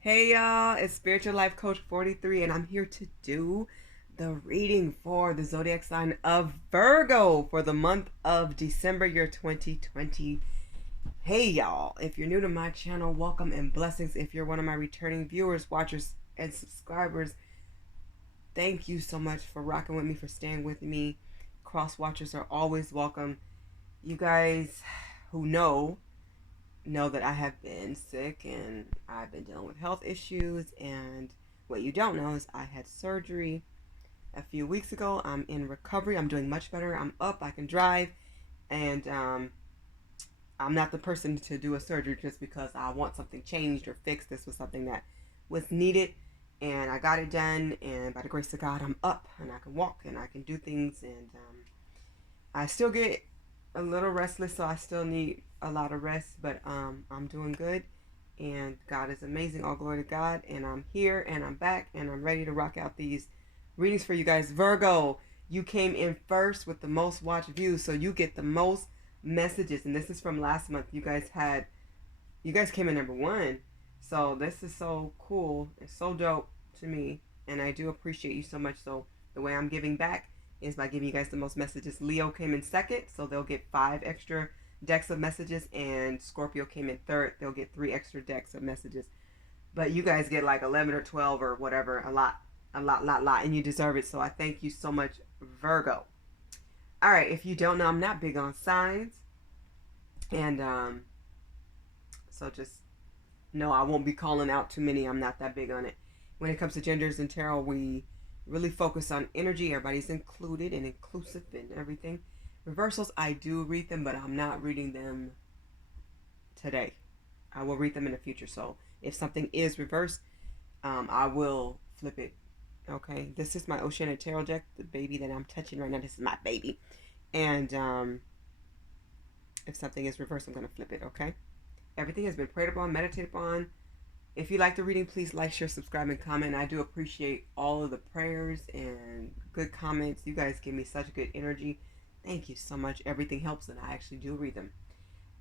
Hey y'all, it's Spiritual Life Coach 43, and I'm here to do the reading for the zodiac sign of Virgo for the month of December, year 2020. Hey y'all, if you're new to my channel, welcome and blessings. If you're one of my returning viewers, watchers, and subscribers, thank you so much for rocking with me, for staying with me. Cross watchers are always welcome. You guys who know that I have been sick and I've been dealing with health issues. And what you don't know is I had surgery a few weeks ago. I'm in recovery. I'm doing much better. I'm up. I can drive. And I'm not the person to do a surgery just because I want something changed or fixed. This was something that was needed. And I got it done. And by the grace of God, I'm up and I can walk and I can do things. And I still get a little restless, so I still need a lot of rest, but I'm doing good, and God is amazing. All glory to God, and I'm here, and I'm back, and I'm ready to rock out these readings for you guys. Virgo, you came in first with the most watch views, so you get the most messages, and this is from last month. You guys came in number one, so this is so cool. It's so dope to me, and I do appreciate you so much. So the way I'm giving back is by giving you guys the most messages. Leo came in second, so they'll get 5 extra decks of messages, and Scorpio came in third. They'll get 3 extra decks of messages. But you guys get like 11 or 12 or whatever, a lot, and you deserve it. So I thank you so much, Virgo. All right, if you don't know, I'm not big on signs, and so just no, I won't be calling out too many. I'm not that big on it. When it comes to genders and tarot, we really focus on energy. Everybody's included and inclusive and everything. Reversals, I do read them, but I'm not reading them today. I will read them in the future. So if something is reversed, I will flip it. Okay, this is my Oceana Tarot deck, the baby that I'm touching right now. This is my baby. And if something is reversed, I'm going to flip it, okay? Everything has been prayed upon, meditated upon. If you like the reading, please like, share, subscribe, and comment. I do appreciate all of the prayers and good comments. You guys give me such good energy. Thank you so much. Everything helps, and I actually do read them.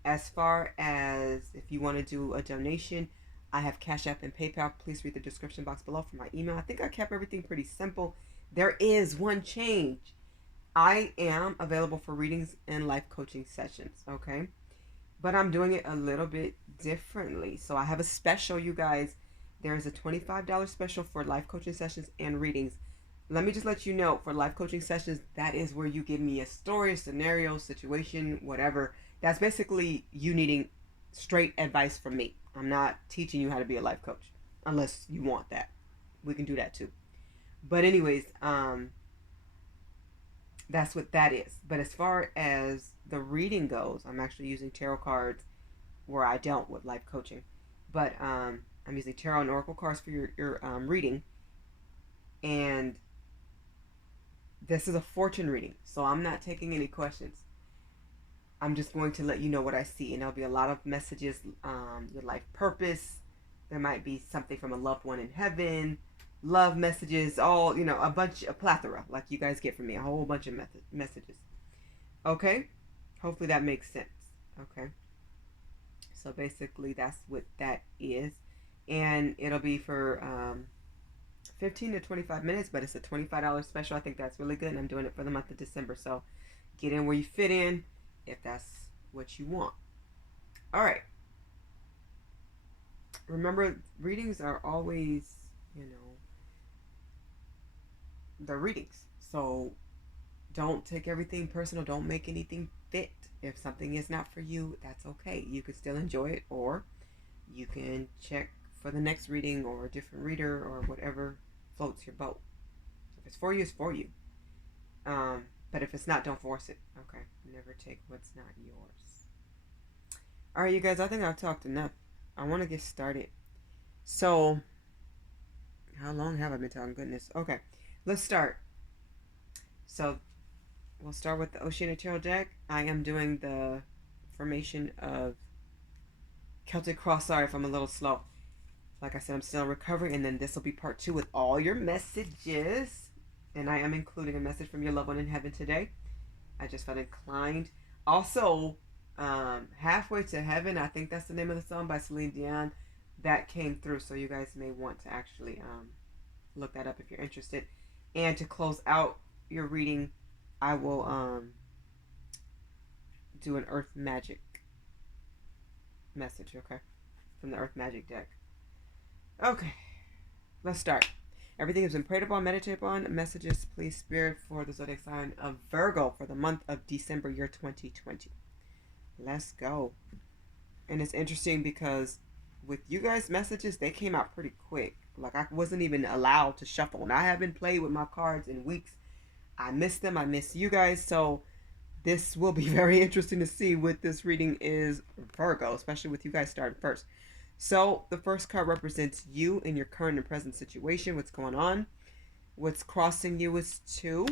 As far as if you want to do a donation, I have Cash App and PayPal. Please read the description box below for my email. I think I kept everything pretty simple. There is one change. I am available for readings and life coaching sessions, okay? But I'm doing it a little bit differently. So I have a special, you guys. There is a $25 special for life coaching sessions and readings. Let me just let you know, for life coaching sessions, that is where you give me a story, a scenario, situation, whatever. That's basically you needing straight advice from me. I'm not teaching you how to be a life coach unless you want that. We can do that too. But anyways, that's what that is. But as far as the reading goes, I'm actually using tarot cards where I don't with life coaching. But I'm using tarot and oracle cards for your reading. And this is a fortune reading, so I'm not taking any questions. I'm just going to let you know what I see, and there'll be a lot of messages, your life purpose. There might be something from a loved one in heaven, love messages, all, a plethora, like you guys get from me, a whole bunch of messages. Okay? Hopefully that makes sense. Okay? So basically, that's what that is. And it'll be for 15 to 25 minutes, but it's a $25 special. I think that's really good, and I'm doing it for the month of December. So get in where you fit in if that's what you want. All right. Remember, readings are always, they're readings. So don't take everything personal. Don't make anything fit. If something is not for you, that's okay. You can still enjoy it, or you can check for the next reading or a different reader or whatever floats your boat. If it's for you, it's for you. But if it's not, don't force it. Okay? Never take what's not yours. All right, you guys, I think I've talked enough. I want to get started. So, how long have I been talking? Goodness. Okay, let's start. So, we'll start with the Oceana Tarot deck. I am doing the formation of Celtic Cross. Sorry if I'm a little slow. Like I said, I'm still recovering, and then this will be part 2 with all your messages. And I am including a message from your loved one in heaven today. I just felt inclined. Also, Halfway to Heaven, I think that's the name of the song by Celine Dion. that came through. So you guys may want to actually look that up if you're interested. And to close out your reading, I will do an Earth Magic message, okay? From the Earth Magic deck. Okay, let's start. Everything has been prayed upon, meditated upon. Messages, please, Spirit, for the zodiac sign of Virgo for the month of December, year 2020. Let's go. And it's interesting because with you guys' messages, they came out pretty quick. Like, I wasn't even allowed to shuffle. And I haven't played with my cards in weeks. I miss them. I miss you guys. So this will be very interesting to see what this reading is Virgo, especially with you guys starting first. So the first card represents you in your current and present situation. What's going on? What's crossing you is 2.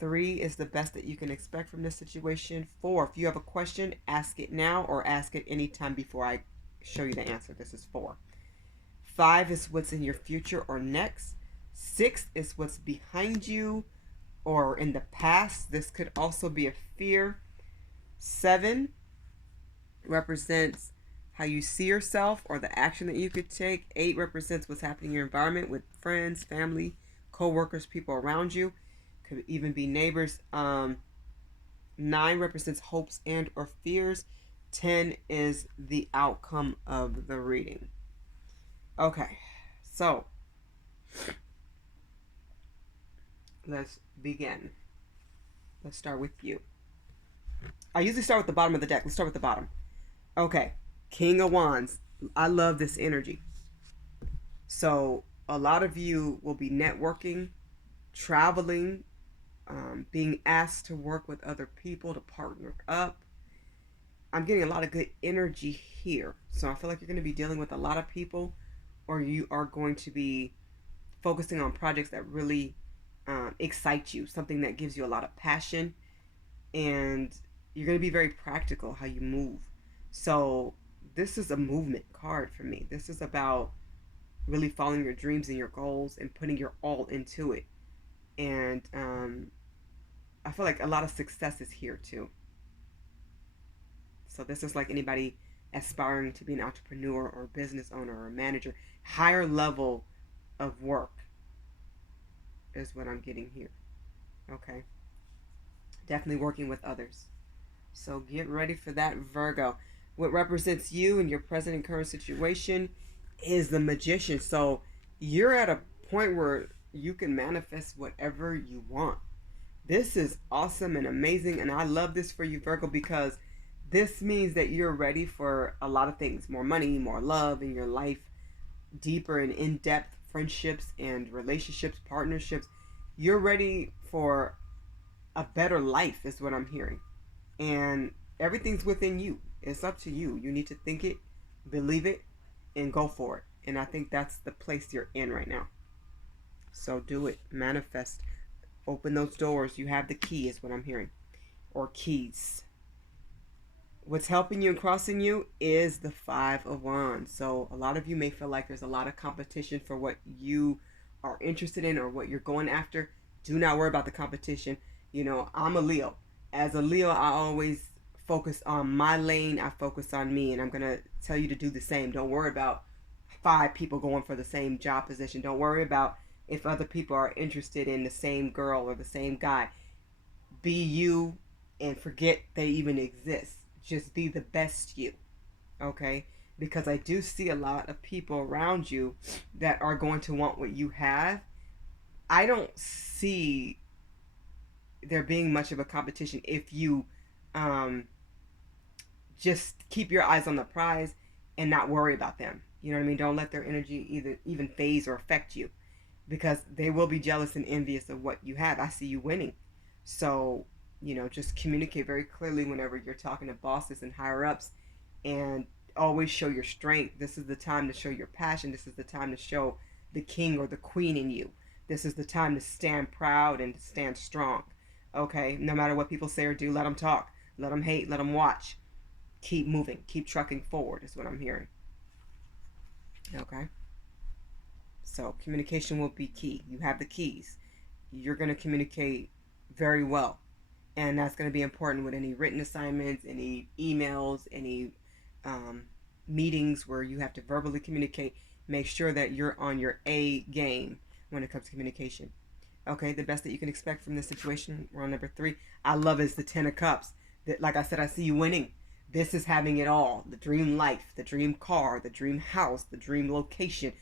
3 is the best that you can expect from this situation. 4, if you have a question, ask it now or ask it anytime before I show you the answer. This is 4. 5 is what's in your future or next. 6 is what's behind you or in the past. This could also be a fear. 7 represents how you see yourself or the action that you could take. 8 represents what's happening in your environment with friends, family, co-workers, people around you. Could even be neighbors. 9 represents hopes and or fears. 10 is the outcome of the reading. Okay, so let's begin. Let's start with you. I usually start with the bottom of the deck. Let's start with the bottom. Okay, King of Wands. I love this energy. So a lot of you will be networking, traveling, being asked to work with other people to partner up. I'm getting a lot of good energy here. So I feel like you're going to be dealing with a lot of people, or you are going to be focusing on projects that really excite you, something that gives you a lot of passion, and you're going to be very practical how you move. So this is a movement card for me. This is about really following your dreams and your goals and putting your all into it. And I feel like a lot of success is here too. So this is like anybody aspiring to be an entrepreneur or business owner or a manager. Higher level of work is what I'm getting here. Okay. Definitely working with others. So get ready for that, Virgo. What represents you in your present and current situation is the Magician. So you're at a point where you can manifest whatever you want. This is awesome and amazing, and I love this for you, Virgo, because this means that you're ready for a lot of things. More money, more love in your life, deeper and in-depth friendships and relationships, partnerships. You're ready for a better life is what I'm hearing. And everything's within you. It's up to you. You need to think it, believe it, and go for it. And I think that's the place you're in right now. So do it. Manifest. Open those doors. You have the key is what I'm hearing. Or keys. What's helping you and crossing you is the 5 of Wands. So a lot of you may feel like there's a lot of competition for what you are interested in or what you're going after. Do not worry about the competition. You know, I'm a Leo. As a Leo, I always focus on my lane. I focus on me, and I'm going to tell you to do the same. Don't worry about 5 people going for the same job position. Don't worry about if other people are interested in the same girl or the same guy. Be you and forget they even exist. Just be the best you, okay? Because I do see a lot of people around you that are going to want what you have. I don't see there being much of a competition if you just keep your eyes on the prize and not worry about them. You know what I mean? Don't let their energy even phase or affect you, because they will be jealous and envious of what you have. I see you winning. So, you know, just communicate very clearly whenever you're talking to bosses and higher ups, and always show your strength. This is the time to show your passion. This is the time to show the king or the queen in you. This is the time to stand proud and to stand strong. Okay? No matter what people say or do, let them talk. Let them hate. Let them watch. Keep moving. Keep trucking forward is what I'm hearing. Okay? So communication will be key. You have the keys. You're going to communicate very well. And that's going to be important with any written assignments, any emails, any um, meetings where you have to verbally communicate, make sure that you're on your A game when it comes to communication. Okay, the best that you can expect from this situation. We're on number 3. I love is the 10 of Cups. That, like I said, I see you winning. This is having it all: the dream life, the dream car, the dream house, the dream location,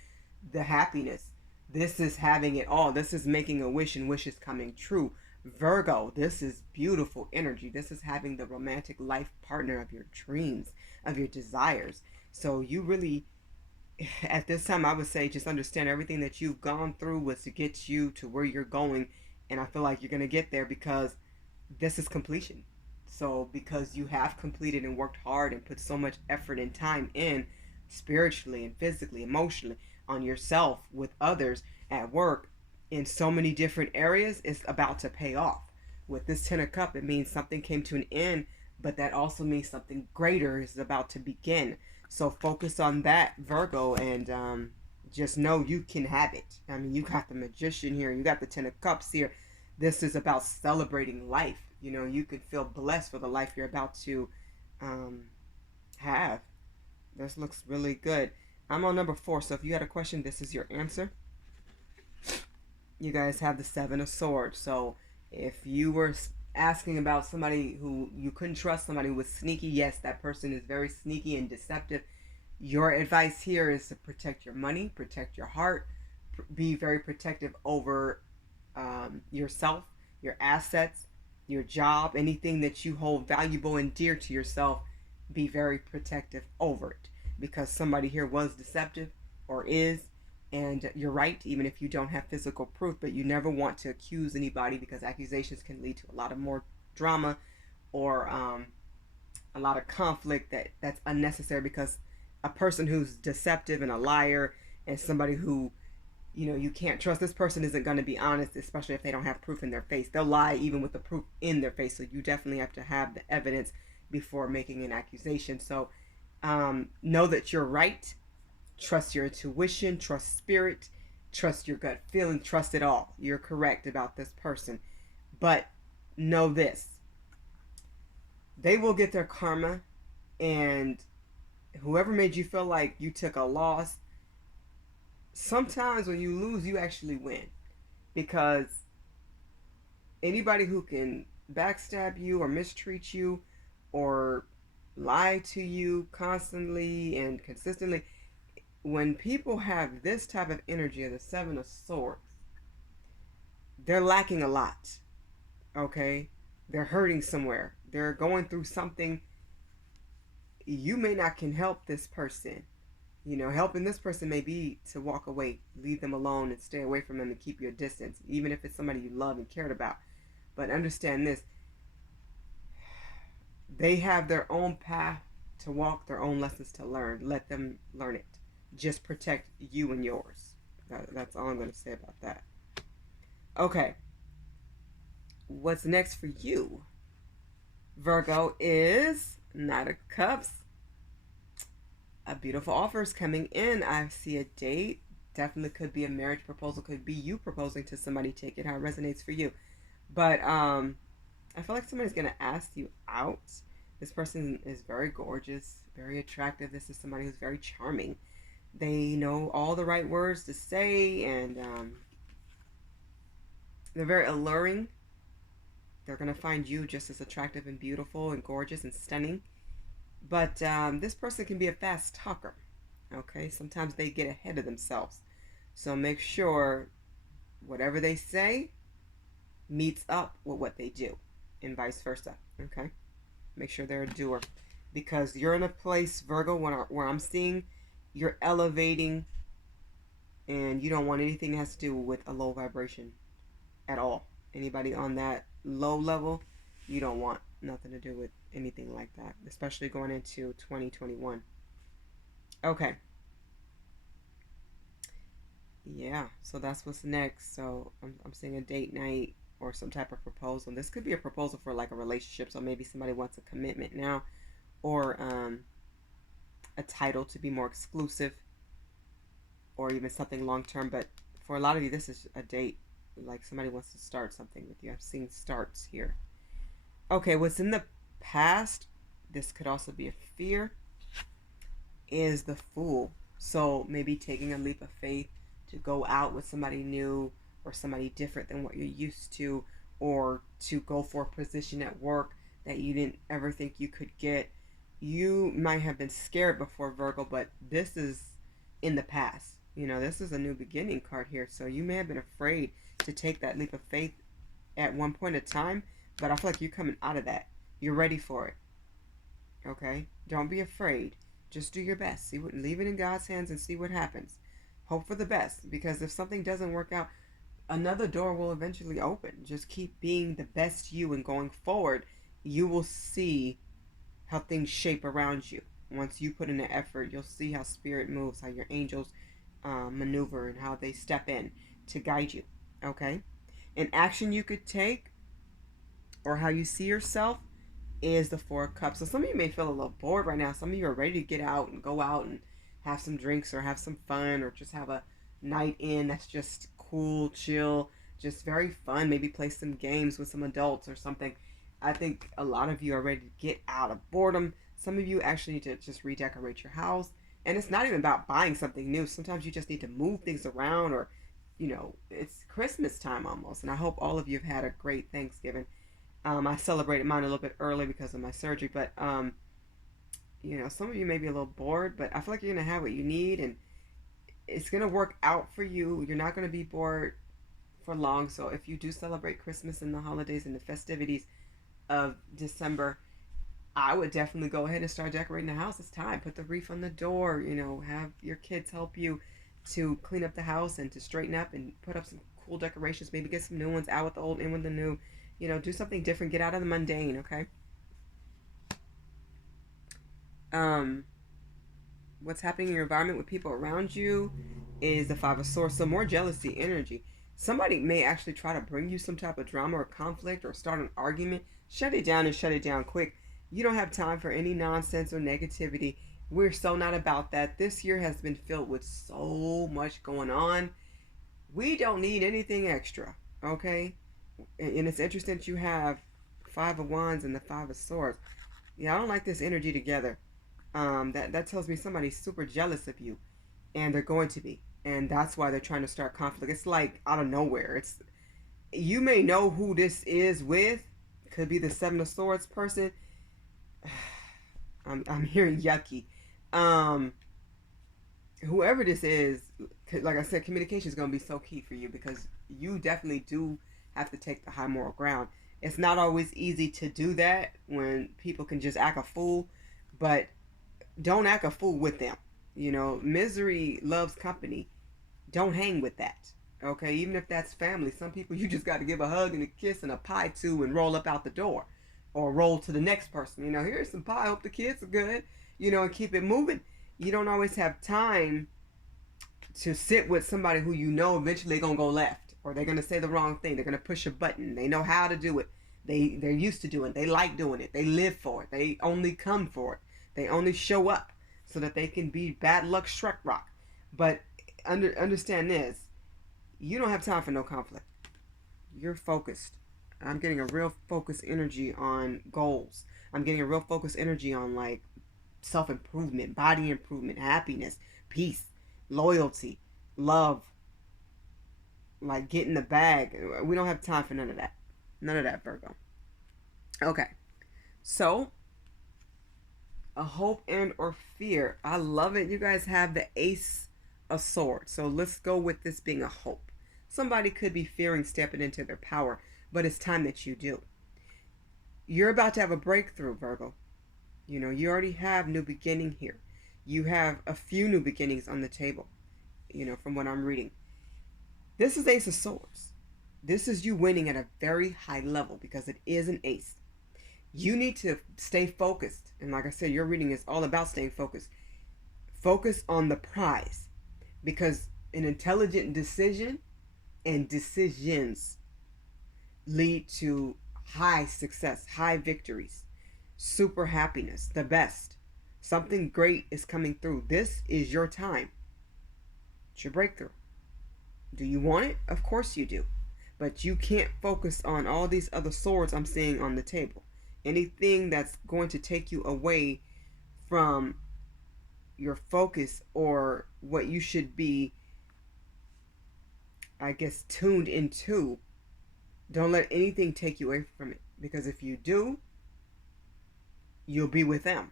the happiness. This is having it all. This is making a wish and wishes coming true. Virgo, this is beautiful energy. This is having the romantic life partner of your dreams, of your desires. So you really, at this time, I would say just understand everything that you've gone through was to get you to where you're going. And I feel like you're going to get there because this is completion. So, because you have completed and worked hard and put so much effort and time in, spiritually and physically, emotionally, on yourself, with others, at work, in so many different areas, it's about to pay off. With this 10 of Cup, it means something came to an end, but that also means something greater is about to begin. So focus on that, Virgo, and just know you can have it. I mean, you got the Magician here, you got the 10 of Cups here. This is about celebrating life. You know, you could feel blessed for the life you're about to um, have. This looks really good. I'm on number 4, so if you had a question, this is your answer. You guys have the 7 of Swords. So if you were asking about somebody who you couldn't trust, somebody who was sneaky, yes, that person is very sneaky and deceptive. Your advice here is to protect your money, protect your heart, be very protective over yourself, your assets, your job, anything that you hold valuable and dear to yourself. Be very protective over it, because somebody here was deceptive or is. And you're right, even if you don't have physical proof, but you never want to accuse anybody, because accusations can lead to a lot of more drama, or a lot of conflict that's unnecessary, because a person who's deceptive and a liar, and somebody who, you know, you can't trust, this person isn't going to be honest, especially if they don't have proof in their face. They'll lie even with the proof in their face. So you definitely have to have the evidence before making an accusation. So know that you're right. Trust your intuition, trust spirit, trust your gut feeling, trust it all. You're correct about this person. But know this: they will get their karma, and whoever made you feel like you took a loss, sometimes when you lose, you actually win. Because anybody who can backstab you or mistreat you or lie to you constantly and consistently, when people have this type of energy of the 7 of Swords, they're lacking a lot. Okay? They're hurting somewhere. They're going through something. You may not can help this person. You know, helping this person may be to walk away, leave them alone, and stay away from them and keep your distance, even if it's somebody you love and cared about. But understand this: they have their own path to walk, their own lessons to learn. Let them learn it. Just protect you and yours. That's all I'm going to say about that. Okay. What's next for you, Virgo, is Knight of Cups. A beautiful offer is coming in. I see a date. Definitely could be a marriage proposal. Could be you proposing to somebody. Take it how it resonates for you. But I feel like somebody's going to ask you out. This person is very gorgeous, very attractive. This is somebody who's very charming. They know all the right words to say, and they're very alluring. They're going to find you just as attractive and beautiful and gorgeous and stunning. But this person can be a fast talker. Okay, sometimes they get ahead of themselves. So make sure whatever they say meets up with what they do, and vice versa. Okay, make sure they're a doer, because you're in a place, Virgo, where I'm seeing you're elevating, and you don't want anything that has to do with a low vibration at all. Anybody on that low level, you don't want nothing to do with anything like that, especially going into 2021. Okay. Yeah, so that's what's next. So I'm seeing a date night or some type of proposal. This could be a proposal for like a relationship. So maybe somebody wants a commitment now, or a title to be more exclusive, or even something long term. But for a lot of you, this is a date, like somebody wants to start something with you. I'm seeing starts here. Okay, what's in the past? This could also be a fear. is the Fool. So maybe taking a leap of faith to go out with somebody new or somebody different than what you're used to, or to go for a position at work that you didn't ever think you could get. You might have been scared before, Virgo, but this is in the past. This is a new beginning card here. So you may have been afraid to take that leap of faith at one point in time, but I feel like you're coming out of that. You're ready for it. Okay? Don't be afraid. Just do your best. Leave it in God's hands and see what happens. Hope for the best, because if something doesn't work out, another door will eventually open. Just keep being the best you, and going forward, you will see how things shape around you. Once you put in the effort, you'll see how spirit moves, how your angels maneuver, and how they step in to guide you. Okay? An action you could take, or how you see yourself, is the Four of Cups. So some of you may feel a little bored right now. Some of you are ready to get out and go out and have some drinks, or have some fun, or just have a night in that's just cool, chill, just very fun. Maybe play some games with some adults or something. I think a lot of you are ready to get out of boredom. Some of you actually need to just redecorate your house. And it's not even about buying something new. Sometimes you just need to move things around, or, it's Christmas time almost. And I hope all of you have had a great Thanksgiving. I celebrated mine a little bit early because of my surgery, but some of you may be a little bored, but I feel like you're gonna have what you need, and it's gonna work out for you. You're not gonna be bored for long. So if you do celebrate Christmas and the holidays and the festivities of December, I would definitely go ahead and start decorating the house. It's time. Put the wreath on the door. Have your kids help you to clean up the house and to straighten up and put up some cool decorations. Maybe get some new ones, out with the old, in with the new. Do something different. Get out of the mundane, okay? What's happening in your environment with people around you is the Five of Swords. So more jealousy energy. Somebody may actually try to bring you some type of drama or conflict, or start an argument. Shut it down, and shut it down quick. You don't have time for any nonsense or negativity. We're so not about that. This year has been filled with so much going on. We don't need anything extra, okay? And it's interesting that you have Five of Wands and the Five of Swords. Yeah, I don't like this energy together. That tells me somebody's super jealous of you, and they're going to be, and that's why they're trying to start conflict. It's like out of nowhere. You may know who this is with. Could be the Seven of Swords person. I'm hearing yucky. Whoever this is, like I said, communication is going to be so key for you, because you definitely do have to take the high moral ground. It's not always easy to do that when people can just act a fool, but don't act a fool with them. Misery loves company. Don't hang with that. Okay, even if that's family, some people you just got to give a hug and a kiss and a pie to, and roll up out the door, or roll to the next person. Here's some pie. Hope the kids are good. And keep it moving. You don't always have time to sit with somebody who eventually gonna go left, or they're gonna say the wrong thing. They're gonna push a button. They know how to do it. They're used to doing it. They like doing it. They live for it. They only come for it. They only show up so that they can be bad luck Shrek Rock. But understand this: you don't have time for no conflict. You're focused. I'm getting a real focused energy on goals. I'm getting a real focused energy on like self-improvement, body improvement, happiness, peace, loyalty, love, like getting the bag. We don't have time for none of that. None of that, Virgo. Okay. So, a hope and or fear. I love it. You guys have the Ace of Swords. So let's go with this being a hope. Somebody could be fearing stepping into their power, but it's time that you do. You're about to have a breakthrough, Virgo. You already have new beginning here. You have a few new beginnings on the table, from what I'm reading. This is Ace of Swords. This is you winning at a very high level, because it is an ace. You need to stay focused. And like I said, your reading is all about staying focused. Focus on the prize, because an intelligent decision and decisions lead to high success, high victories, super happiness, the best. Something great is coming through. This is your time. It's your breakthrough. Do you want it? Of course you do. But you can't focus on all these other swords I'm seeing on the table. Anything that's going to take you away from your focus or what you should be, I guess, tuned into. Don't let anything take you away from it, because if you do, you'll be with them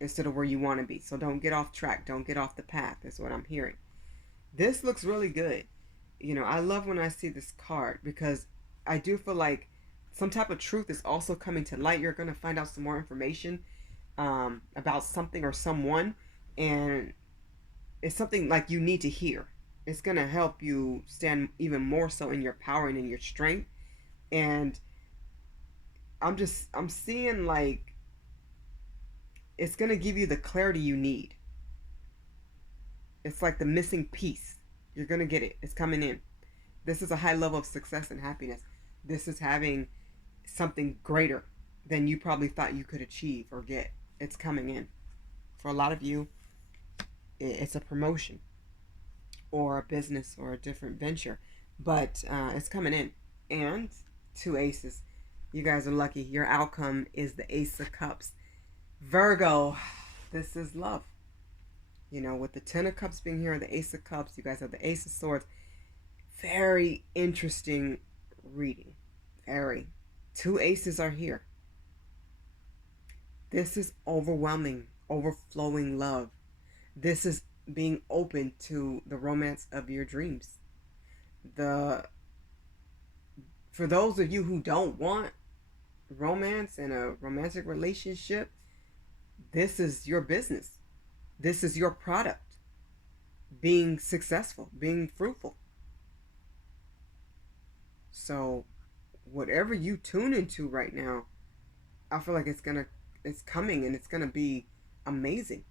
instead of where you want to be. So don't get off track. Don't get off the path, is what I'm hearing. This looks really good. I love when I see this card, because I do feel like some type of truth is also coming to light. You're going to find out some more information about something or someone, and it's something like you need to hear. It's going to help you stand even more so in your power and in your strength. And I'm seeing like it's going to give you the clarity you need. It's like the missing piece. You're going to get it. It's coming in. This is a high level of success and happiness. This is having something greater than you probably thought you could achieve or get. It's coming in. For a lot of you, it's a promotion or a business or a different venture, but it's coming in. And 2 aces. You guys are lucky. Your outcome is the Ace of Cups. Virgo, this is love. With the 10 of Cups being here, the Ace of Cups, you guys have the Ace of Swords. Very interesting reading. Very. 2 aces are here. This is overwhelming, overflowing love. This is being open to the romance of your dreams. For those of you who don't want romance and a romantic relationship, this is your business. This is your product. Being successful, being fruitful. So whatever you tune into right now, I feel like it's coming, and it's gonna be amazing.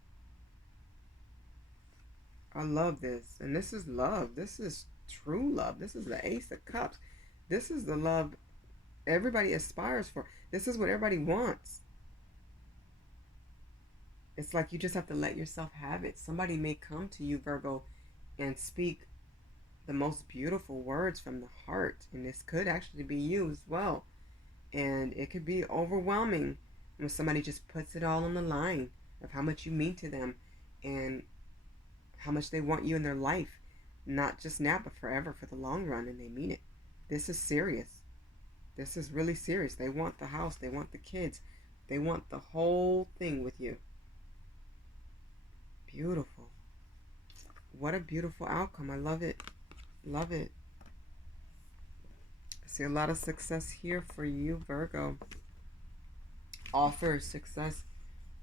I love this. And this is love. This is true love. This is the Ace of Cups. This is the love everybody aspires for. This is what everybody wants. It's like you just have to let yourself have it. Somebody may come to you, Virgo, and speak the most beautiful words from the heart. And this could actually be you as well. And it could be overwhelming when somebody just puts it all on the line of how much you mean to them and how much they want you in their life. Not just now, but forever, for the long run, and they mean it. This is serious. This is really serious. They want the house. They want the kids. They want the whole thing with you. Beautiful. What a beautiful outcome. I love it. Love it. I see a lot of success here for you, Virgo. Offer success.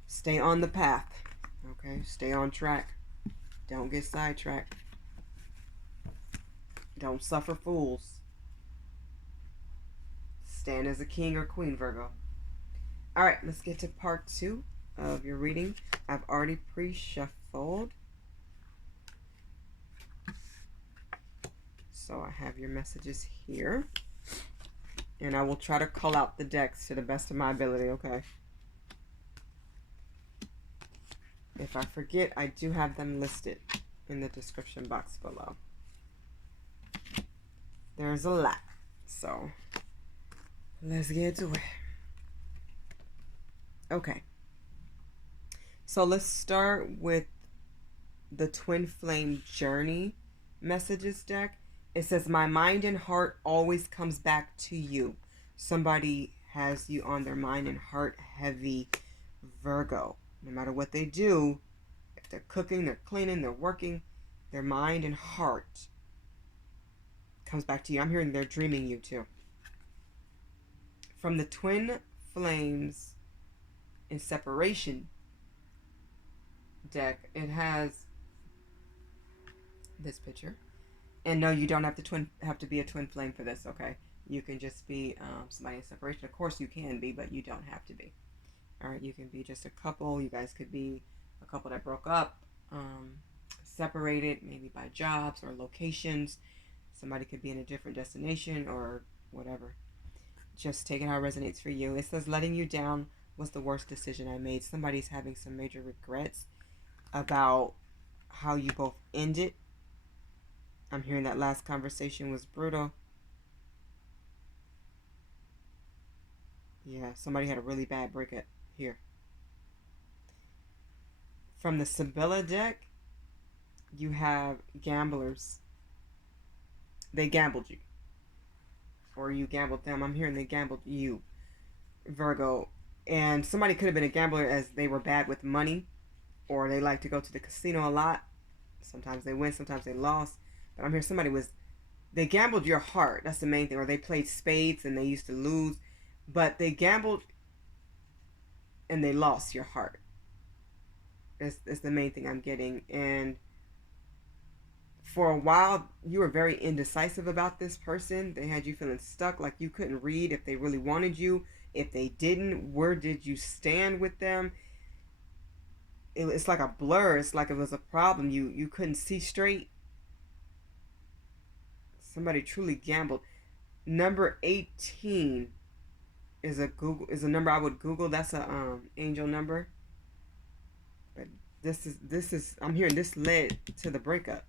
Stay on the path. Okay? Stay on track. Don't get sidetracked. Don't suffer fools. Stand as a king or queen, Virgo. Alright, let's get to part 2 of your reading. I've already pre-shuffled. So I have your messages here. And I will try to call out the decks to the best of my ability, okay? If I forget, I do have them listed in the description box below. There's a lot. So let's get to it. Okay. So let's start with the Twin Flame Journey messages deck. It says, my mind and heart always comes back to you. Somebody has you on their mind and heart heavy, Virgo. No matter what they do, if they're cooking, they're cleaning, they're working, their mind and heart comes back to you. I'm hearing they're dreaming you too. From the Twin Flames in Separation deck, it has this picture. And no, you don't have to be a twin flame for this, okay? You can just be somebody in separation. Of course you can be, but you don't have to be. All right, you can be just a couple. You guys could be a couple that broke up, separated, maybe by jobs or locations. Somebody could be in a different destination or whatever. Just take it how it resonates for you. It says, letting you down was the worst decision I made. Somebody's having some major regrets about how you both ended. I'm hearing that last conversation was brutal. Yeah, somebody had a really bad breakup here. From the Sibilla deck, you have gamblers. They gambled you. Or you gambled them. I'm hearing they gambled you, Virgo. And somebody could have been a gambler as they were bad with money, or they like to go to the casino a lot. Sometimes they win, sometimes they lost. But I'm here somebody was, they gambled your heart. That's the main thing. Or they played spades and they used to lose. But they gambled and they lost your heart. Is the main thing I'm getting. And for a while, you were very indecisive about this person. They had you feeling stuck, like you couldn't read if they really wanted you. If they didn't, where did you stand with them? It's like a blur. It's like it was a problem. You couldn't see straight. Somebody truly gambled. Number 18 is a number I would Google. That's a angel number. But this is I'm hearing this led to the breakup.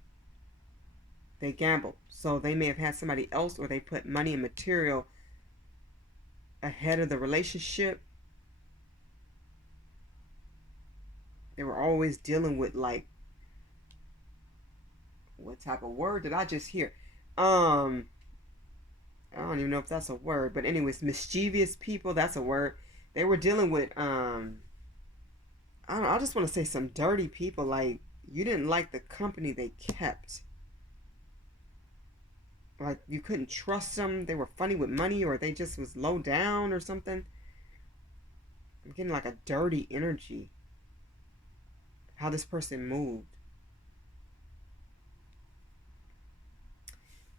They gambled. So they may have had somebody else, or they put money and material ahead of the relationship. They were always dealing with, like, what type of word did I just hear? I don't even know if that's a word, but anyways, mischievous people, that's a word. They were dealing with I don't know, I just want to say some dirty people. Like, you didn't like the company they kept. Like, you couldn't trust them. They were funny with money, or they just was low down or something. I'm getting like a dirty energy. How this person moved.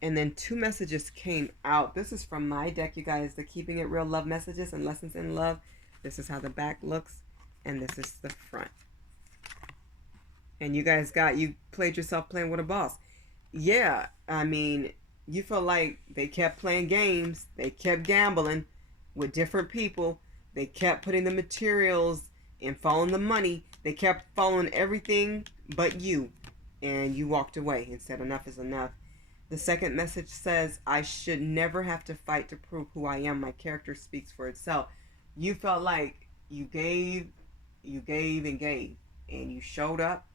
And then 2 messages came out. This is from my deck, you guys. The Keeping It Real Love Messages and Lessons in Love. This is how the back looks. And this is the front. And you guys you played yourself playing with a boss. Yeah, I mean, you feel like they kept playing games. They kept gambling with different people. They kept putting the materials and following the money. They kept following everything but you. And you walked away and said enough is enough. The second message says, I should never have to fight to prove who I am. My character speaks for itself. You felt like you gave and gave. And you showed up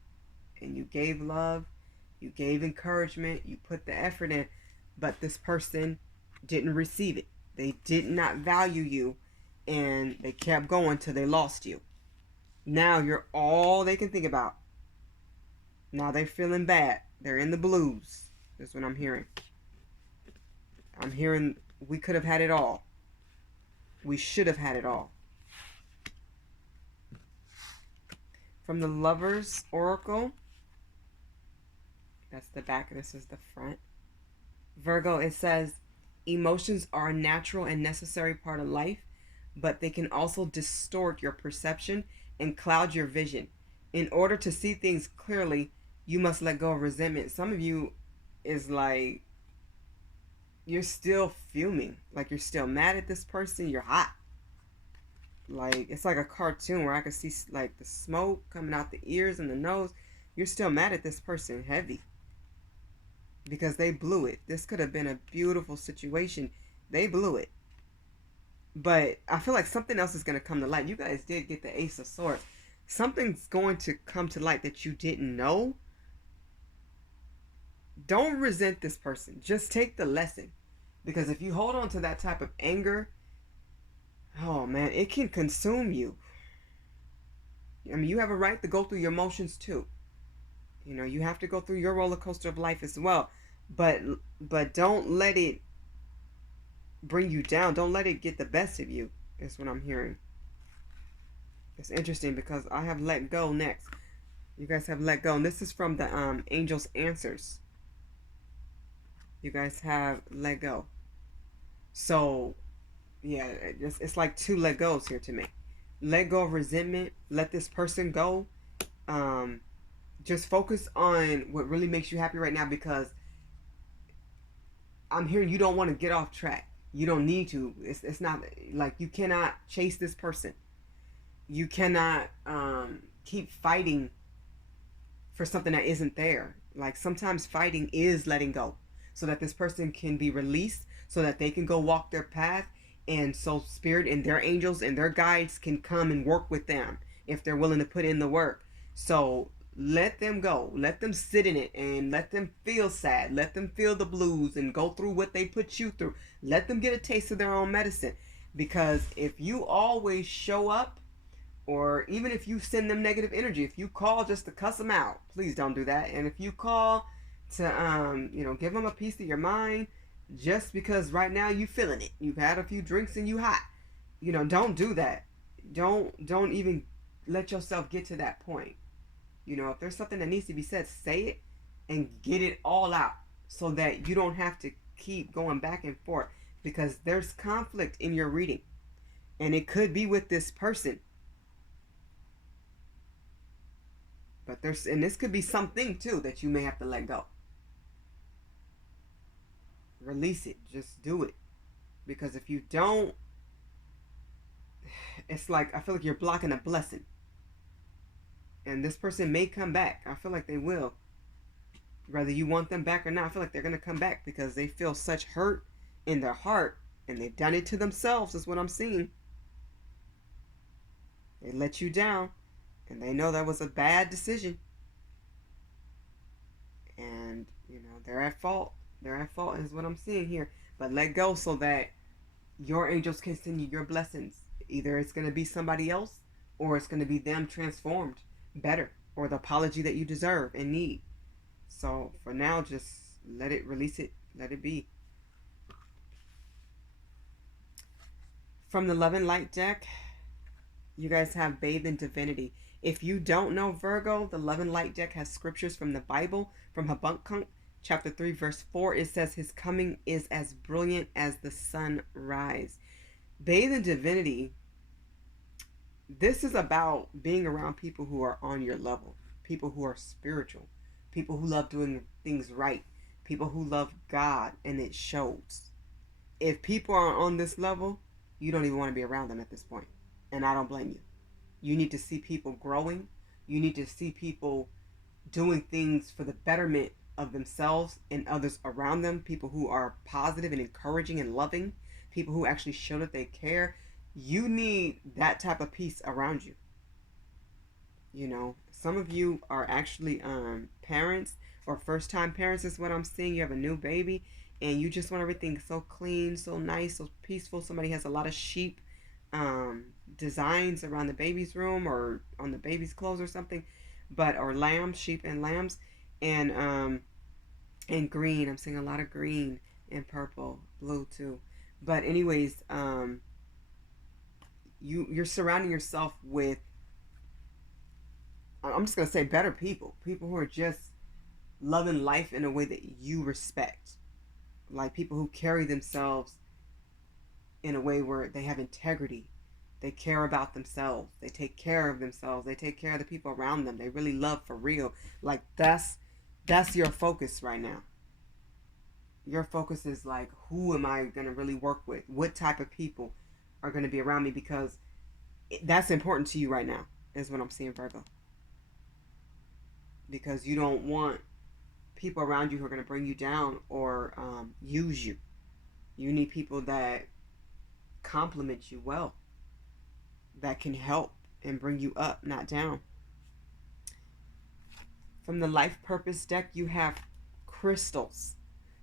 and you gave love. You gave encouragement. You put the effort in. But this person didn't receive it. They did not value you. And they kept going till they lost you. Now you're all they can think about. Now they're feeling bad. They're in the blues. That's what I'm hearing. I'm hearing we could have had it all. We should have had it all. From the Lovers Oracle. That's the back. This is the front. Virgo, it says, emotions are a natural and necessary part of life, but they can also distort your perception and cloud your vision. In order to see things clearly, you must let go of resentment. Some of you is like, you're still fuming. Like, you're still mad at this person. You're hot. Like, it's like a cartoon where I can see, like, the smoke coming out the ears and the nose. You're still mad at this person heavy. Because they blew it. This could have been a beautiful situation. They blew it. But I feel like something else is going to come to light. You guys did get the Ace of Swords. Something's going to come to light that you didn't know. Don't resent this person. Just take the lesson. Because if you hold on to that type of anger, oh man, it can consume you. I mean, you have a right to go through your emotions too. You know, you have to go through your roller coaster of life as well. But don't let it bring you down. Don't let it get the best of you. Is what I'm hearing. It's interesting because I have let go next. You guys have let go. And this is from the Angel's Answers. You guys have let go. So, yeah, it's like 2 let goes here to me. Let go of resentment. Let this person go. Just focus on what really makes you happy right now, because I'm hearing you don't want to get off track. You don't need to. It's not like you cannot chase this person. You cannot keep fighting for something that isn't there. Like, sometimes fighting is letting go so that this person can be released, so that they can go walk their path, and so spirit and their angels and their guides can come and work with them if they're willing to put in the work. So let them go. Let them sit in it and let them feel sad. Let them feel the blues and go through what they put you through. Let them get a taste of their own medicine. Because if you always show up, or even if you send them negative energy, if you call just to cuss them out, please don't do that. And if you call to give them a piece of your mind just because right now you feeling it, you've had a few drinks and you hot, don't do that. Don't even let yourself get to that point. If there's something that needs to be said, say it and get it all out so that you don't have to keep going back and forth, because there's conflict in your reading, and it could be with this person. But this could be something too that you may have to let go. Release it. Just do it. Because if you don't, it's like, I feel like you're blocking a blessing. And this person may come back. I feel like they will. Whether you want them back or not, I feel like they're going to come back because they feel such hurt in their heart. And they've done it to themselves, is what I'm seeing. They let you down. And they know that was a bad decision. And, they're at fault. They're at fault is what I'm seeing here. But let go so that your angels can send you your blessings. Either it's going to be somebody else, or it's going to be them transformed better, or the apology that you deserve and need. So for now, just let it, release it, let it be. From the Love and Light deck, you guys have Bathe in Divinity. If you don't know Virgo, the Love and Light deck has scriptures from the Bible, from Habakkuk chapter 3 verse 4. It says his coming is as brilliant as the sunrise. Bathe in Divinity, this is about being around people who are on your level, people who are spiritual, people who love doing things right, people who love God, and it shows. If people are on this level, you don't even want to be around them at this point, and I don't blame you. You need to see people growing. You need to see people doing things for the betterment of themselves and others around them, people who are positive and encouraging and loving, people who actually show that they care. You need that type of peace around you. Some of you are actually parents or first-time parents is what I'm seeing. You have a new baby and you just want everything so clean, so nice, so peaceful. Somebody has a lot of sheep designs around the baby's room or on the baby's clothes or something, or lambs, sheep and lambs, and green. I'm seeing a lot of green and purple, blue too. But anyways, you're surrounding yourself with, I'm just gonna say, better people who are just loving life in a way that you respect, like people who carry themselves in a way where they have integrity, they care about themselves, they take care of themselves, they take care of the people around them, they really love for real. Like that's your focus right now. Your focus is like, who am I going to really work with? What type of people are going to be around me? Because that's important to you right now, is what I'm seeing, Virgo. Because you don't want people around you who are going to bring you down or use you. You need people that compliment you well, that can help and bring you up, not down. From the Life Purpose deck, you have crystals.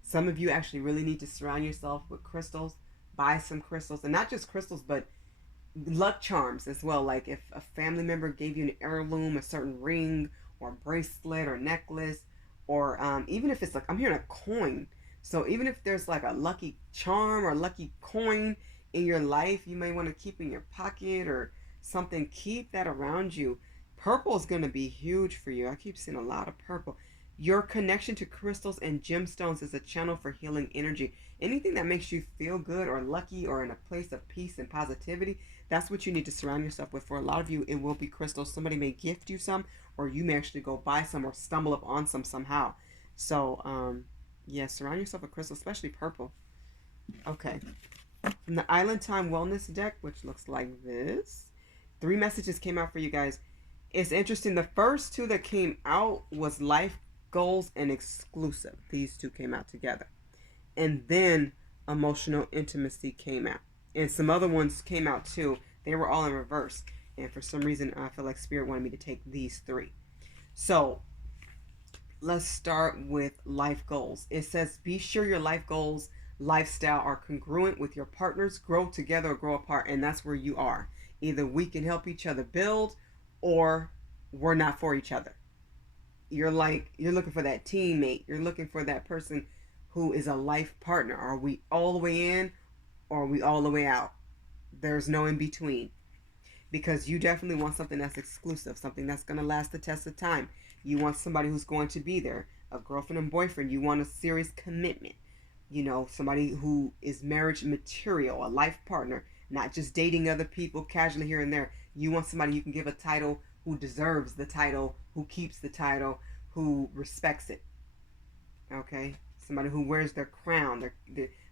Some of you actually really need to surround yourself with crystals. Buy some crystals, and not just crystals, but luck charms as well. Like if a family member gave you an heirloom, a certain ring or bracelet or necklace, or even if it's like, I'm hearing a coin. So even if there's like a lucky charm or lucky coin in your life, you may want to keep in your pocket or something. Keep that around you. Purple is going to be huge for you. I keep seeing a lot of purple. Your connection to crystals and gemstones is a channel for healing energy. Anything that makes you feel good or lucky or in a place of peace and positivity, that's what you need to surround yourself with. For a lot of you, it will be crystals. Somebody may gift you some, or you may actually go buy some or stumble up on some somehow. So, yeah, surround yourself with crystals, especially purple. Okay. From the Island Time Wellness deck, which looks like this, 3 messages came out for you guys. It's interesting. The first 2 that came out was life goals and exclusive. These 2 came out together. And then emotional intimacy came out. And some other ones came out too. They were all in reverse. And for some reason, I feel like Spirit wanted me to take these 3. So let's start with life goals. It says, be sure your life goals, lifestyle are congruent with your partners, grow together or grow apart. And that's where you are. Either we can help each other build, or we're not for each other. You're looking for that teammate. You're looking for that person who is a life partner. Are we all the way in, or are we all the way out? There's no in between, because you definitely want something that's exclusive, something that's going to last the test of time. You want somebody who's going to be there, a girlfriend and boyfriend. You want a serious commitment, somebody who is marriage material, a life partner, not just dating other people casually here and there. You want somebody you can give a title, who deserves the title, who keeps the title, who respects it. Okay? Somebody who wears their crown.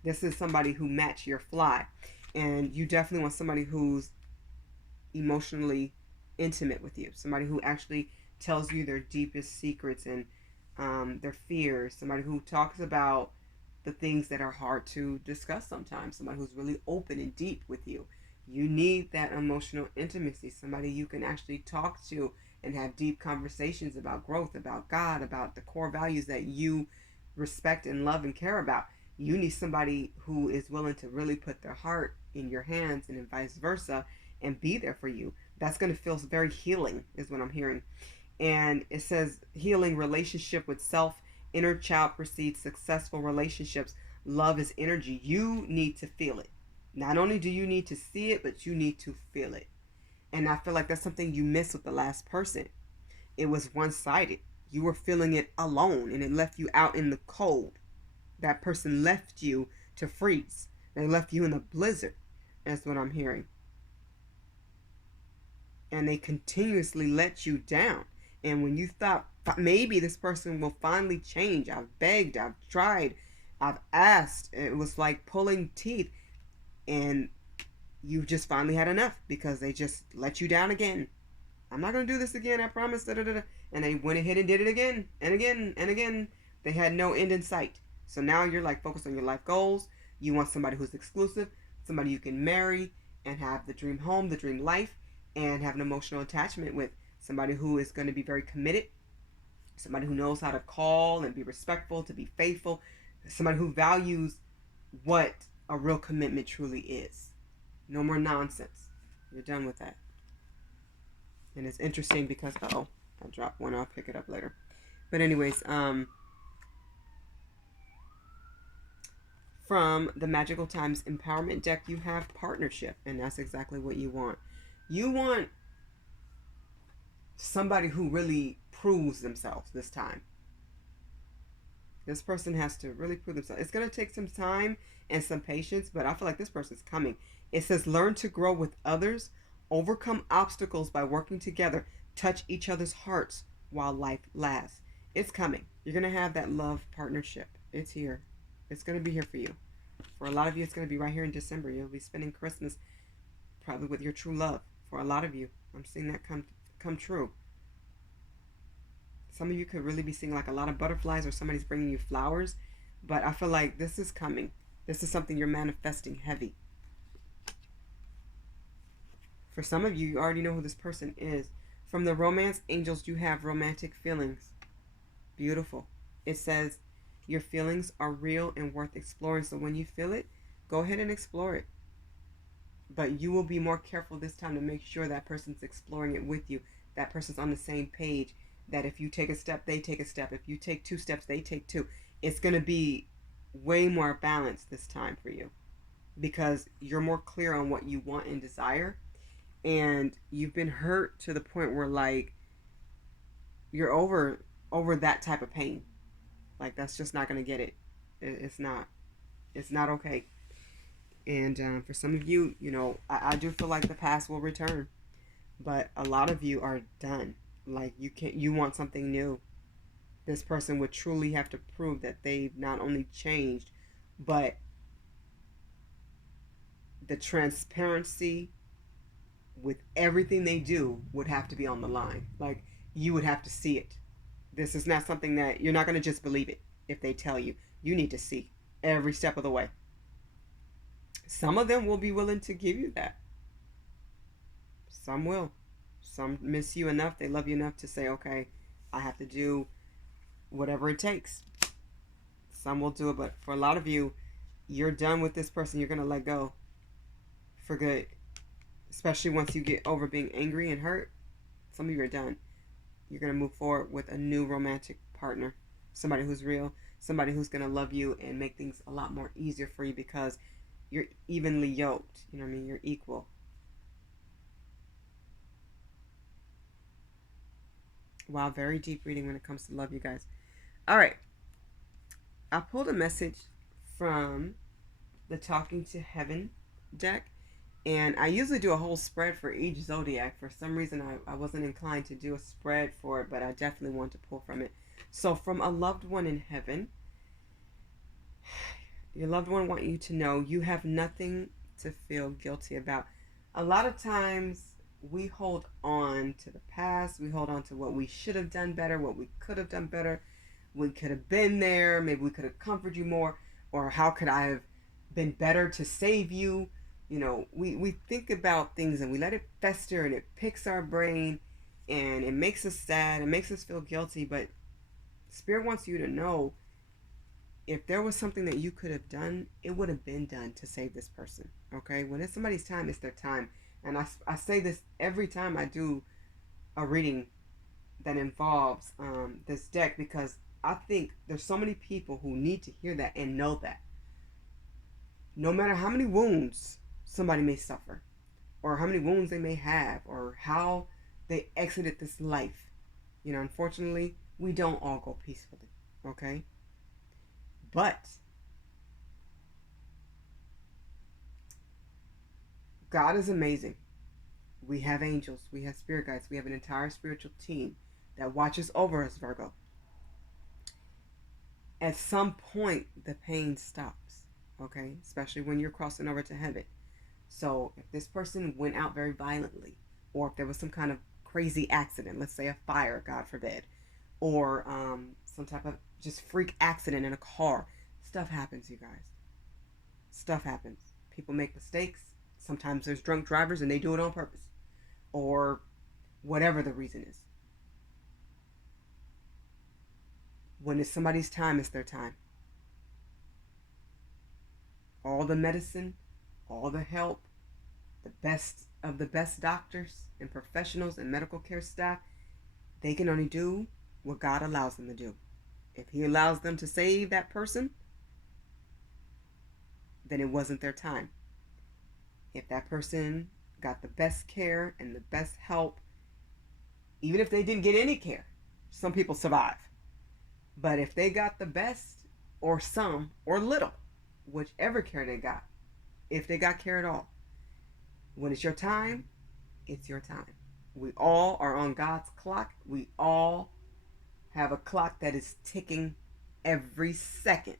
This is somebody who match your fly. And you definitely want somebody who's emotionally intimate with you, somebody who actually tells you their deepest secrets and their fears, somebody who talks about the things that are hard to discuss sometimes, somebody who's really open and deep with you. You need that emotional intimacy, somebody you can actually talk to and have deep conversations about growth, about God, about the core values that you respect and love and care about. You need somebody who is willing to really put their heart in your hands, and vice versa, and be there for you. That's going to feel very healing, is what I'm hearing. And it says, healing relationship with self, inner child precedes successful relationships. Love is energy. You need to feel it. Not only do you need to see it, but you need to feel it. And I feel like that's something you missed with the last person. It was one sided. You were feeling it alone, and it left you out in the cold. That person left you to freeze. They left you in a blizzard. That's what I'm hearing. And they continuously let you down. And when you thought maybe this person will finally change, I've begged, I've tried, I've asked, it was like pulling teeth, and you've just finally had enough because they just let you down again. I'm not going to do this again, I promise. Da, da, da. And they went ahead and did it again and again and again. They had no end in sight. So now you're like focused on your life goals. You want somebody who's exclusive, somebody you can marry and have the dream home, the dream life, and have an emotional attachment with. Somebody who is going to be very committed, somebody who knows how to call and be respectful, to be faithful, somebody who values what a real commitment truly is. No more nonsense. You're done with that. And it's interesting because, I dropped one. I'll pick it up later. But anyways, from the Magical Times Empowerment deck, you have partnership, and that's exactly what you want. You want somebody who really proves themselves this time. This person has to really prove themselves. It's going to take some time and some patience, but I feel like this person's coming. It says, learn to grow with others, overcome obstacles by working together, touch each other's hearts while life lasts. It's coming. You're going to have that love partnership. It's here. It's going to be here for you. For a lot of you, it's going to be right here in December. You'll be spending Christmas probably with your true love. For a lot of you, I'm seeing that come true. Some of you could really be seeing like a lot of butterflies, or somebody's bringing you flowers. But I feel like this is coming. This is something you're manifesting heavy. For some of you, you already know who this person is. From the romance angels, you have romantic feelings. Beautiful. It says your feelings are real and worth exploring. So when you feel it, go ahead and explore it. But you will be more careful this time to make sure that person's exploring it with you. That person's on the same page. That if you take a step, they take a step. If you take 2 steps, they take 2. It's going to be way more balanced this time for you, because you're more clear on what you want and desire. And you've been hurt to the point where like you're over that type of pain. Like that's just not going to get it. It's not okay. And for some of you, I do feel like the past will return, but a lot of you are done. Like you want something new. This person would truly have to prove that they've not only changed, but the transparency with everything they do would have to be on the line. Like you would have to see it. This is not something that you're not going to just believe it if they tell you. You need to see every step of the way. Some of them will be willing to give you that. Some will. Some miss you enough, they love you enough to say, okay, I have to do whatever it takes. Some will do it, but for a lot of you, you're done with this person. You're going to let go for good. Especially once you get over being angry and hurt. Some of you are done. You're going to move forward with a new romantic partner. Somebody who's real. Somebody who's going to love you and make things a lot more easier for you because you're evenly yoked. You know what I mean? You're equal. Wow, very deep reading when it comes to love, you guys. All right. I pulled a message from the Talking to Heaven deck. And I usually do a whole spread for each zodiac. For some reason, I wasn't inclined to do a spread for it, but I definitely want to pull from it. So, from a loved one in heaven, your loved one want you to know you have nothing to feel guilty about. A lot of times, we hold on to the past. We hold on to what we should have done better, what we could have done better. We could have been there. Maybe we could have comforted you more. Or how could I have been better to save you? You know, we think about things and we let it fester and it picks our brain and it makes us sad. It makes us feel guilty. But Spirit wants you to know if there was something that you could have done, it would have been done to save this person. Okay? When it's somebody's time, it's their time. And I say this every time I do a reading that involves this deck because I think there's so many people who need to hear that and know that. No matter how many wounds somebody may suffer, or how many wounds they may have, or how they exited this life. You know, unfortunately, we don't all go peacefully, okay? But God is amazing. We have angels, we have spirit guides, we have an entire spiritual team that watches over us, Virgo. At some point, the pain stops, okay? Especially when you're crossing over to heaven. So if this person went out very violently, or if there was some kind of crazy accident, let's say a fire, God forbid, or some type of just freak accident in a car, stuff happens, you guys. Stuff happens. People make mistakes. Sometimes there's drunk drivers and they do it on purpose, or whatever the reason is. When it's somebody's time, it's their time. All the medicine, all the help, the best of the best doctors and professionals and medical care staff, they can only do what God allows them to do. If He allows them to save that person, then it wasn't their time. If that person got the best care and the best help, even if they didn't get any care, some people survive. But if they got the best, or some, or little, whichever care they got, if they got care at all, when it's your time, it's your time. We all are on God's clock. We all have a clock that is ticking every second.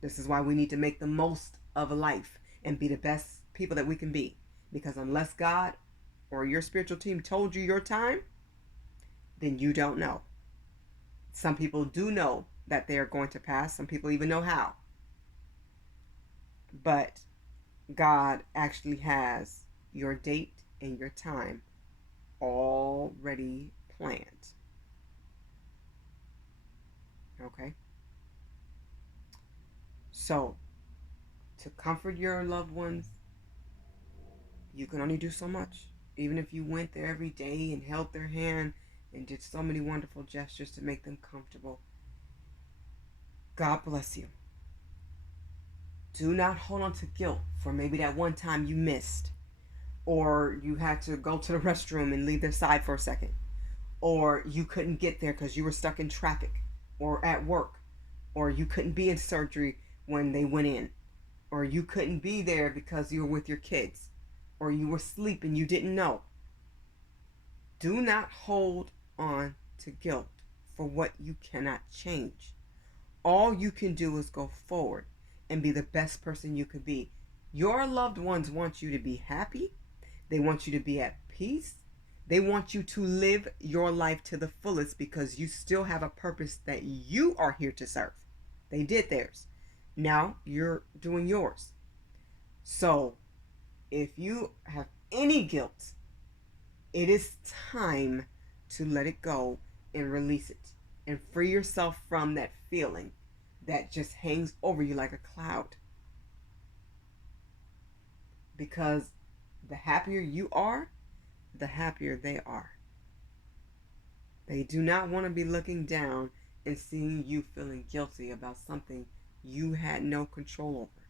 This is why we need to make the most of life and be the best people that we can be. Because unless God or your spiritual team told you your time, then you don't know. Some people do know that they are going to pass. Some people even know how. But God actually has your date and your time already planned. Okay? So, to comfort your loved ones, you can only do so much. Even if you went there every day and held their hand and did so many wonderful gestures to make them comfortable. God bless you. Do not hold on to guilt for maybe that one time you missed, or you had to go to the restroom and leave their side for a second, or you couldn't get there because you were stuck in traffic or at work, or you couldn't be in surgery when they went in, or you couldn't be there because you were with your kids, or you were sleeping, you didn't know. Do not hold on to guilt for what you cannot change. All you can do is go forward and be the best person you could be. Your loved ones want you to be happy. They want you to be at peace. They want you to live your life to the fullest because you still have a purpose that you are here to serve. They did theirs. Now you're doing yours. So if you have any guilt, it is time to let it go and release it and free yourself from that feeling that just hangs over you like a cloud. Because the happier you are, the happier they are. They do not want to be looking down and seeing you feeling guilty about something you had no control over.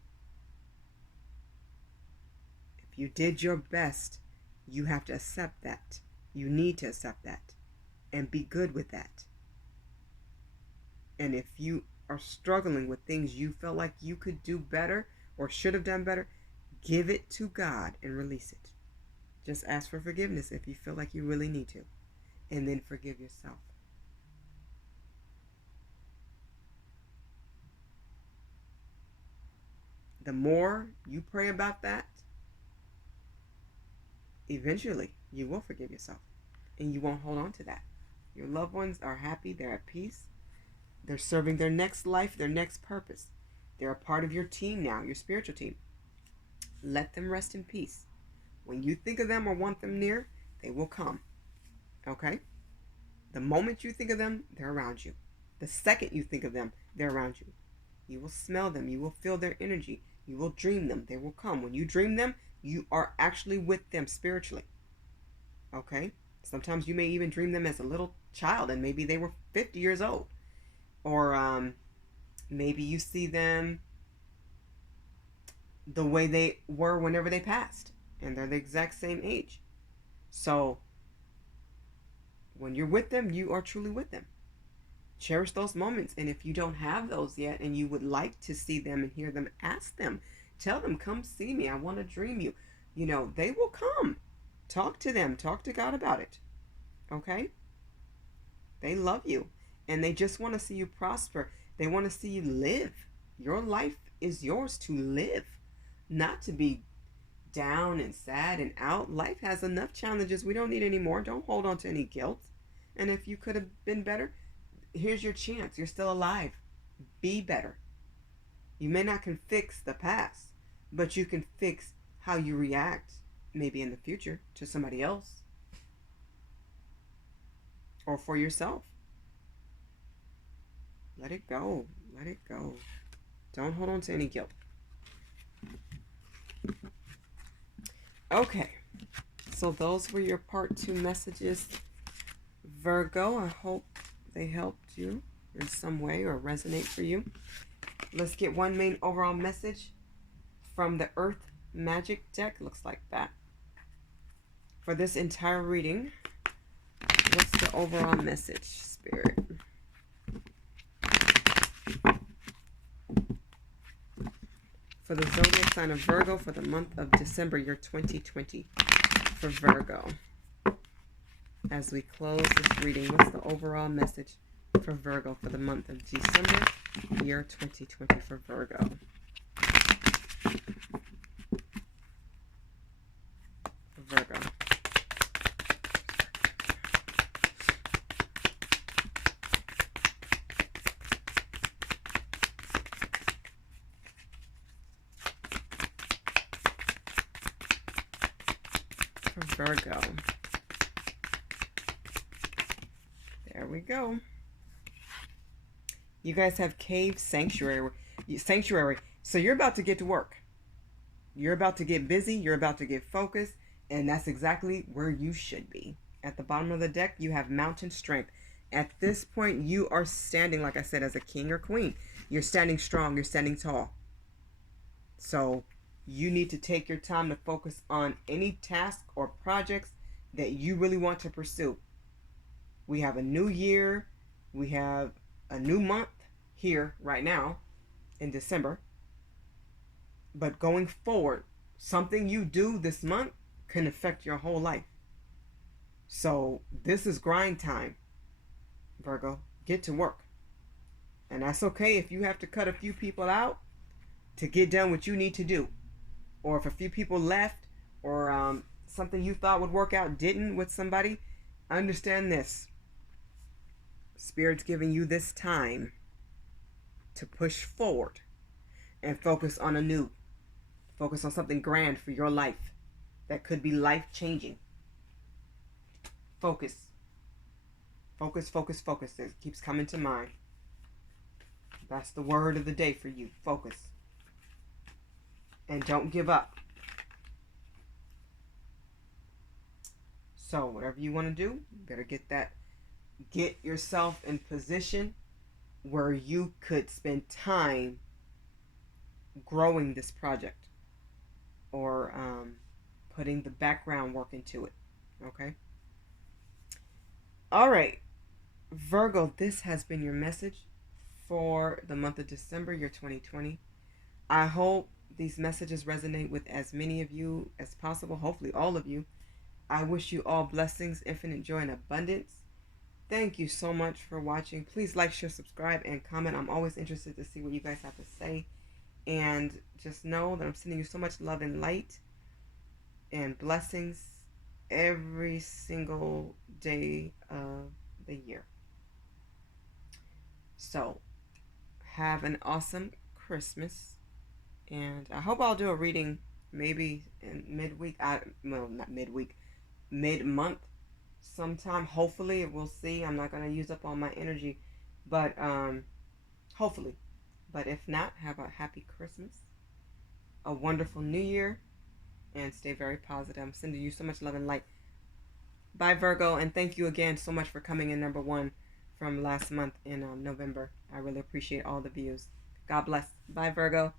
If you did your best, you have to accept that. You need to accept that and be good with that. And if you are struggling with things you felt like you could do better or should have done better, give it to God and release it. Just ask for forgiveness if you feel like you really need to. And then forgive yourself. The more you pray about that, eventually you will forgive yourself. And you won't hold on to that. Your loved ones are happy. They're at peace. They're serving their next life, their next purpose. They're a part of your team now, your spiritual team. Let them rest in peace. When you think of them or want them near, they will come. Okay? The moment you think of them, they're around you. The second you think of them, they're around you. You will smell them. You will feel their energy. You will dream them. They will come. When you dream them, you are actually with them spiritually. Okay? Sometimes you may even dream them as a little child and maybe they were 50 years old. Or maybe you see them the way they were whenever they passed. And they're the exact same age. So when you're with them, you are truly with them. Cherish those moments. And if you don't have those yet and you would like to see them and hear them, ask them. Tell them, come see me. I want to dream you. You know, they will come. Talk to them. Talk to God about it. Okay? They love you. And they just want to see you prosper. They want to see you live. Your life is yours to live. Not to be down and sad and out. Life has enough challenges. We don't need any more. Don't hold on to any guilt. And if you could have been better, here's your chance. You're still alive. Be better. You may not can fix the past, but you can fix how you react maybe in the future to somebody else or for yourself. Let it go. Let it go. Don't hold on to any guilt. Okay, so those were your part 2 messages, Virgo. I hope they helped you in some way or resonate for you. Let's get one main overall message from the Earth Magic deck. Looks like that. For this entire reading, what's the overall message, Spirit? For the zodiac sign of Virgo for the month of December, year 2020, for Virgo. As we close this reading, what's the overall message for Virgo for the month of December, year 2020, for Virgo? For Virgo. Virgo. There we go. You guys have cave sanctuary. So you're about to get to work. You're about to get busy. You're about to get focused. And that's exactly where you should be. At the bottom of the deck, you have mountain strength. At this point, you are standing, like I said, as a king or queen. You're standing strong. You're standing tall. So you need to take your time to focus on any task or projects that you really want to pursue. We have a new year. We have a new month here right now in December. But going forward, something you do this month can affect your whole life. So this is grind time, Virgo. Get to work. And that's okay if you have to cut a few people out to get done what you need to do. Or if a few people left, or something you thought would work out didn't with somebody, understand this. Spirit's giving you this time to push forward and focus on anew. Focus on something grand for your life that could be life-changing. Focus. Focus, focus, focus. It keeps coming to mind. That's the word of the day for you. Focus. And don't give up. So whatever you want to do, you better get yourself in position where you could spend time growing this project, or putting the background work into it. Okay? All right. Virgo, this has been your message for the month of December, year 2020. I hope these messages resonate with as many of you as possible, hopefully all of you. I wish you all blessings, infinite joy, and abundance. Thank you so much for watching. Please like, share, subscribe, and comment. I'm always interested to see what you guys have to say. And just know that I'm sending you so much love and light and blessings every single day of the year. So, have an awesome Christmas. And I hope I'll do a reading maybe in midweek. Well, not midweek, mid-month sometime. Hopefully, we'll see. I'm not going to use up all my energy, but hopefully. But if not, have a happy Christmas, a wonderful New Year, and stay very positive. I'm sending you so much love and light. Bye, Virgo, and thank you again so much for coming in #1 from last month in November. I really appreciate all the views. God bless. Bye, Virgo.